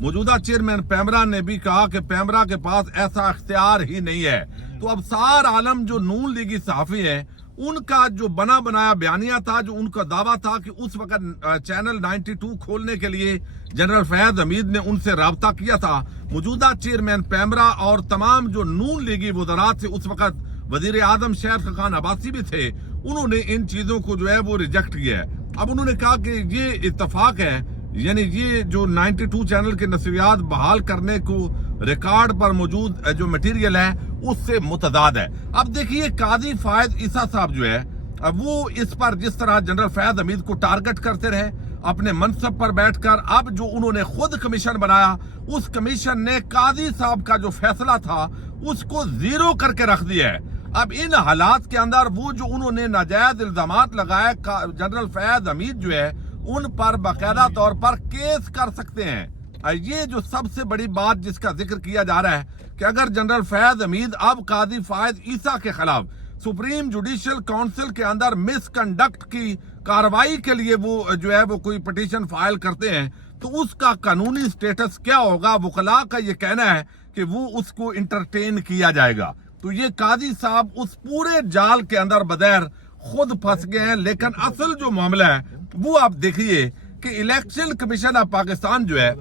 موجودہ چیئرمین پیمرا نے بھی کہا کہ پیمرا کے پاس ایسا اختیار ہی نہیں ہے. تو اب سار عالم جو نون لیگی صحافی ہیں ان کا جو بنا بنایا بیانیہ تھا، جو ان کا دعویٰ تھا کہ اس وقت چینل 92 کھولنے کے لیے جنرل فیاض حمید نے ان سے رابطہ کیا تھا. موجودہ چیئرمین پیمرا اور تمام جو نون لیگی وزراء تھے، اس وقت وزیر اعظم شیر خاقان عباسی بھی تھے، انہوں نے ان چیزوں کو جو ہے وہ ریجیکٹ کیا ہے. اب انہوں نے کہا کہ یہ اتفاق ہے، یعنی یہ جو 92 چینل کے نشریات بحال کرنے کو ریکارڈ پر موجود جو مٹیریل ہے اس سے متضاد ہے. اب دیکھیے قاضی فائز عیسیٰ صاحب جو ہے وہ اس پر جس طرح جنرل فیاض حمید کو ٹارگٹ کرتے رہے اپنے منصب پر بیٹھ کر، اب جو انہوں نے خود کمیشن بنایا اس کمیشن نے قاضی صاحب کا جو فیصلہ تھا اس کو زیرو کر کے رکھ دیا ہے. اب ان حالات کے اندر وہ جو انہوں نے ناجائز الزامات لگائے جنرل فیاض حمید جو ہے ان پر باقاعدہ طور پر کیس کر سکتے ہیں. یہ جو سب سے بڑی بات جس کا ذکر کیا جا رہا ہے کہ اگر جنرل فیاض حمید اب قاضی فائز عیسیٰ کے خلاف سپریم جوڈیشل کونسل کے اندر مس کنڈکٹ کی کارروائی کے لیے وہ جو ہے وہ کوئی پٹیشن فائل کرتے ہیں تو اس کا قانونی سٹیٹس کیا ہوگا. وکلاء کا یہ کہنا ہے کہ وہ اس کو انٹرٹین کیا جائے گا. تو یہ قاضی صاحب اس پورے جال کے اندر بظاہر خود پھنس گئے ہیں، لیکن اصل جو معاملہ ہے وہ آپ دیکھیے کہ الیکشن کمیشن آف پاکستان جو ہے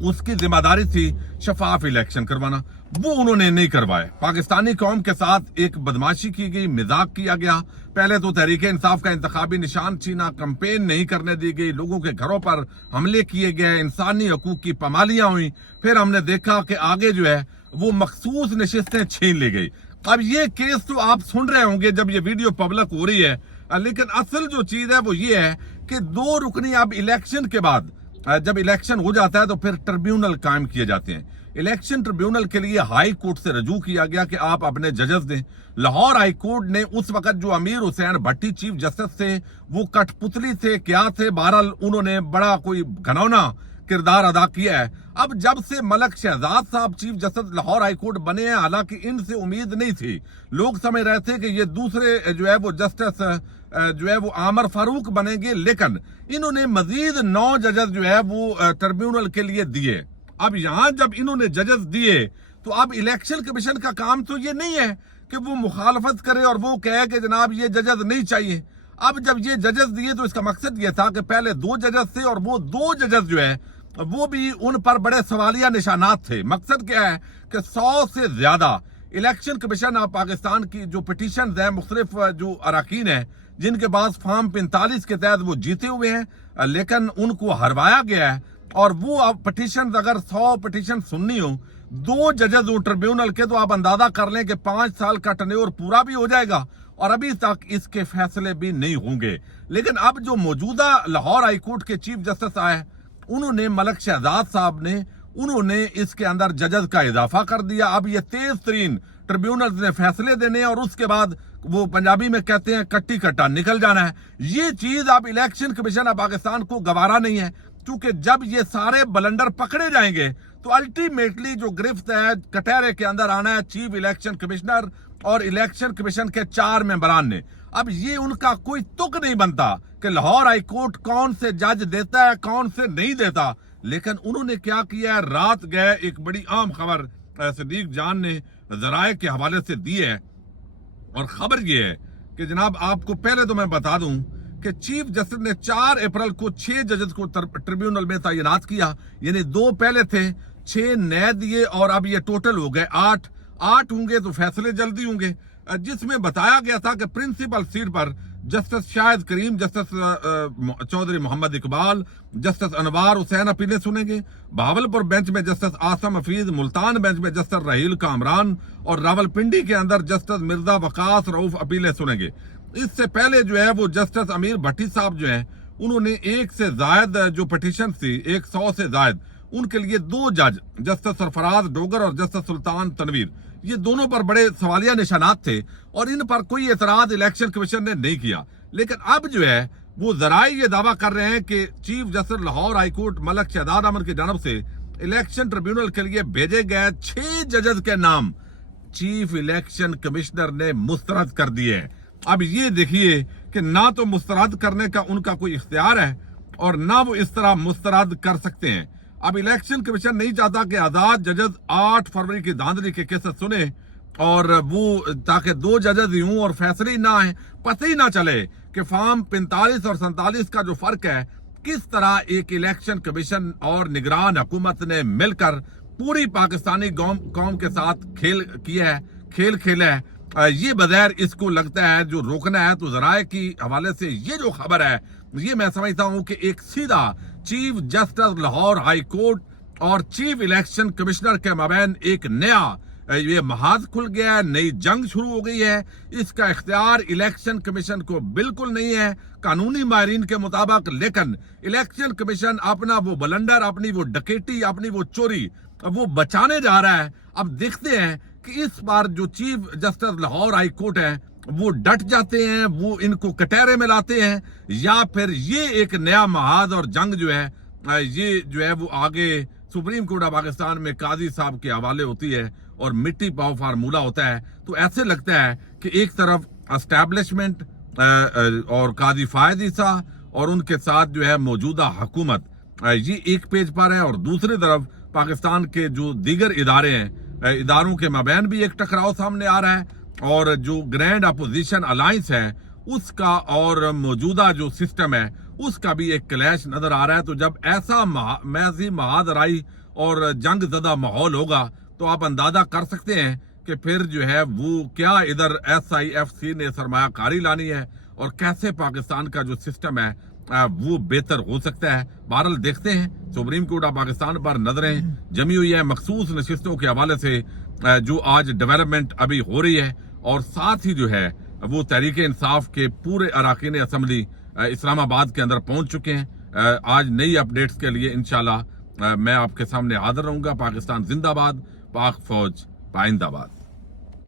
اس کی ذمہ داری تھی شفاف الیکشن کروانا، وہ انہوں نے نہیں کروائے. پاکستانی قوم کے ساتھ ایک بدماشی کی گئی، مذاق کیا گیا. پہلے تو تحریک انصاف کا انتخابی نشان چھینا، کمپین نہیں کرنے دی گئی، لوگوں کے گھروں پر حملے کیے گئے، انسانی حقوق کی پامالیاں ہوئیں. پھر ہم نے دیکھا کہ آگے جو ہے وہ مخصوص نشستیں چھین لی گئی. اب یہ کیس تو آپ سن رہے ہوں گے جب یہ ویڈیو پبلک ہو رہی ہے، لیکن اصل جو چیز ہے وہ یہ ہے کہ 2 رکنی اب الیکشن کے بعد جب الیکشن ہو جاتا ہے تو پھر ٹریبیونل قائم کیے جاتے ہیں. الیکشن ٹریبیونل کے لیے ہائی کورٹ سے رجوع کیا گیا کہ آپ اپنے ججز دیں. لاہور ہائی کورٹ نے اس وقت جو امیر حسین بھٹی چیف جسٹس تھے وہ کٹ پتلی تھے، کیا تھے، بہرحال انہوں نے بڑا کوئی گھنونا کردار ادا کیا ہے. اب جب سے ملک شہزاد صاحب chief justice Lahore high court بنے ہیں، حالانکہ ان سے امید نہیں تھی، لوگ سمجھ رہے تھے کہ یہ دوسرے جو ہے وہ جسٹس جو ہے وہ عامر فاروق بنیں گے، لیکن انہوں نے مزید 9 ججز جو ہے وہ ٹریبیونل کے لیے دیے. اب یہاں جب انہوں نے ججز دیے تو اب الیکشن کمیشن کا کام تو یہ نہیں ہے کہ وہ مخالفت کرے اور وہ کہے کہ جناب یہ ججز نہیں چاہیے. اب جب یہ ججز دیے تو اس کا مقصد یہ تھا کہ پہلے 2 ججز تھے اور وہ 2 ججز جو ہے وہ بھی ان پر بڑے سوالیہ نشانات تھے. مقصد کیا ہے کہ 100 سے زیادہ الیکشن کمیشن آف پاکستان کی جو پٹیشنز ہیں، مختلف جو اراکین ہیں جن کے پاس فارم 45 کے تحت وہ جیتے ہوئے ہیں لیکن ان کو ہروایا گیا ہے، اور وہ اب پٹیشنز اگر 100 پٹیشن سننی ہوں 2 ججز ہوں ٹریبیونل کے، تو آپ اندازہ کر لیں کہ 5 سال کا ٹنیور پورا بھی ہو جائے گا اور ابھی تک اس کے فیصلے بھی نہیں ہوں گے. لیکن اب جو موجودہ لاہور ہائی کورٹ کے چیف جسٹس آئے انہوں نے ملک شہزاد صاحب نے انہوں نے اس کے اندر ججز کا اضافہ کر دیا. اب یہ تیز ترین ٹریبیونلز نے فیصلے دینے اور اس کے بعد وہ پنجابی میں کہتے ہیں کٹی کٹا نکل جانا ہے. یہ چیز اب الیکشن کمیشن آف پاکستان کو گوارا نہیں ہے، کیونکہ جب یہ سارے بلنڈر پکڑے جائیں گے تو الٹیمیٹلی جو گرفت ہے کٹہرے کے اندر آنا ہے چیف الیکشن کمشنر اور الیکشن کمیشن کے 4 ممبران نے. اب یہ ان کا کوئی تک نہیں بنتا کہ لاہور ہائی کورٹ کون سے جج دیتا ہے کون سے نہیں دیتا. لیکن انہوں نے کیا کیا ہے، رات گئے ایک بڑی عام خبر صدیق جان نے ذرائع کے حوالے سے دی ہے، اور خبر یہ ہے کہ جناب آپ کو پہلے تو میں بتا دوں کہ چیف جسٹس نے 4 اپریل کو 6 ججز کو ٹریبیونل میں تعینات کیا، یعنی 2 پہلے تھے، 6 نئے دیے اور اب یہ ٹوٹل ہو گئے 8 ہوں گے تو فیصلے جلدی ہوں گے. جس میں بتایا گیا تھا کہ پرنسپل سیٹ پر جسٹس شاہد کریم، جسٹس چودھری محمد اقبال، جسٹس انوار حسین اپیلیں سنیں گے. بہاولپور بینچ میں جسٹس آسم حفیظ، ملتان بینچ میں جسٹس رحیل کامران اور راولپنڈی کے اندر جسٹس مرزا وقاص رؤف اپیلیں سنیں گے. اس سے پہلے جو ہے وہ جسٹس امیر بھٹی صاحب جو ہیں انہوں نے 1 سے زائد جو پٹیشن تھی 100 سے زائد ان کے لیے 2 جج جسٹس سرفراز ڈوگر اور جسٹس سلطان تنویر، یہ دونوں پر بڑے سوالیہ نشانات تھے اور ان پر کوئی اعتراض الیکشن کمیشن نے نہیں کیا. لیکن اب جو ہے وہ ذرائع یہ دعویٰ کر رہے ہیں کہ chief justice Lahore high court Malik Shahzad Ahmad کی جانب سے الیکشن ٹریبیونل کے لیے بھیجے گئے 6 ججز کے نام چیف الیکشن کمشنر نے مسترد کر دیے. اب یہ دیکھیے کہ نہ تو مسترد کرنے کا ان کا کوئی اختیار ہے اور نہ وہ اس طرح مسترد کر سکتے ہیں. اب الیکشن کمیشن نہیں چاہتا کہ آزاد ججز 8 فروری کی دھاندلی کے کیسز سنیں اور وہ تاکہ 2 ججز ہی ہوں اور فیصلے ہی نہ آئیں، پتہ ہی نہ چلے کہ فارم 45 اور 47 کا جو فرق ہے، کس طرح ایک الیکشن کمیشن اور نگران حکومت نے مل کر پوری پاکستانی قوم کے ساتھ کھیل کھیلا ہے۔ یہ بظاہر اس کو لگتا ہے جو روکنا ہے، تو ذرائع کی حوالے سے یہ جو خبر ہے یہ میں سمجھتا ہوں کہ ایک سیدھا chief justice Lahore high court اور چیف الیکشن کمشنر کے مابین ایک نیا یہ محاذ کھل گیا ہے، نئی جنگ شروع ہو گئی ہے۔ اس کا اختیار الیکشن کمیشن کو بالکل نہیں ہے قانونی ماہرین کے مطابق، لیکن الیکشن کمیشن اپنا وہ بلنڈر، اپنی وہ ڈکیٹی، اپنی وہ چوری وہ بچانے جا رہا ہے۔ اب دیکھتے ہیں کہ اس بار جو chief justice Lahore high court ہے وہ ڈٹ جاتے ہیں، وہ ان کو کٹہرے میں لاتے ہیں، یا پھر یہ ایک نیا محاذ اور جنگ جو ہے یہ جو ہے وہ آگے سپریم کورٹ آف پاکستان میں قاضی صاحب کے حوالے ہوتی ہے اور مٹی پاؤ فارمولہ ہوتا ہے۔ تو ایسے لگتا ہے کہ ایک طرف اسٹیبلشمنٹ اور قاضی فائز عیسیٰ اور ان کے ساتھ جو ہے موجودہ حکومت یہ ایک پیج پر ہے، اور دوسری طرف پاکستان کے جو دیگر ادارے ہیں، اداروں کے مابین بھی ایک ٹکراؤ سامنے آ رہا ہے، اور جو گرینڈ اپوزیشن الائنس ہے اس کا اور موجودہ جو سسٹم ہے اس کا بھی ایک کلیش نظر آ رہا ہے۔ تو جب ایسا محضی محاذ آرائی اور جنگ زدہ ماحول ہوگا تو آپ اندازہ کر سکتے ہیں کہ پھر جو ہے وہ کیا ادھر SIFC نے سرمایہ کاری لانی ہے اور کیسے پاکستان کا جو سسٹم ہے وہ بہتر ہو سکتا ہے۔ بہرحال دیکھتے ہیں، سپریم کورٹ آف پاکستان پر نظریں جمی ہوئی ہے مخصوص نشستوں کے حوالے سے جو آج ڈیولپمنٹ ابھی ہو رہی ہے، اور ساتھ ہی جو ہے وہ تحریک انصاف کے پورے اراکین اسمبلی اسلام آباد کے اندر پہنچ چکے ہیں۔ آج نئی اپڈیٹس کے لیے انشاءاللہ میں آپ کے سامنے حاضر رہوں گا۔ پاکستان زندہ باد، پاک فوج پائندہ باد۔